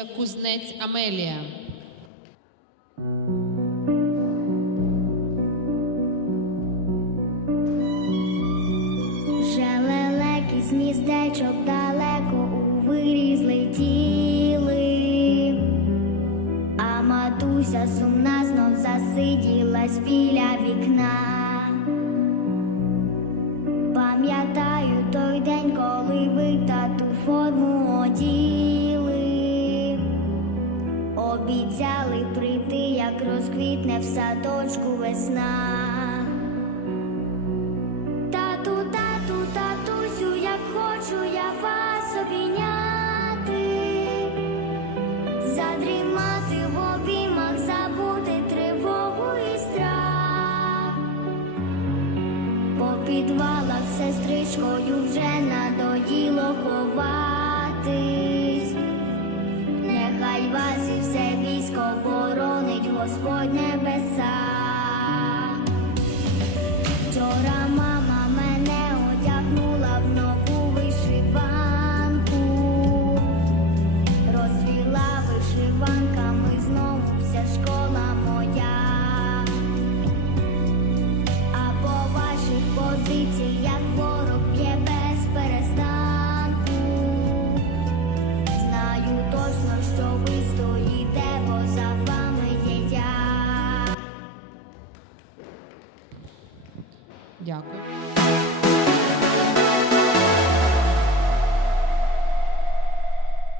Свинець Амелія. Желелеки з гніздечок далеко у вирій злетіли, а матуся сумна знов засиділась біля вікна. Пам'ятаю той день, коли ви тату форму оділи, обіцяли прийти, як розквітне в садочку весна. Тату, тату, татусю, як хочу я вас обійняти, задрімати в обіймах, забути тривогу і страх. По підвалах сестричкою вже надоїло ховатись. Дякую.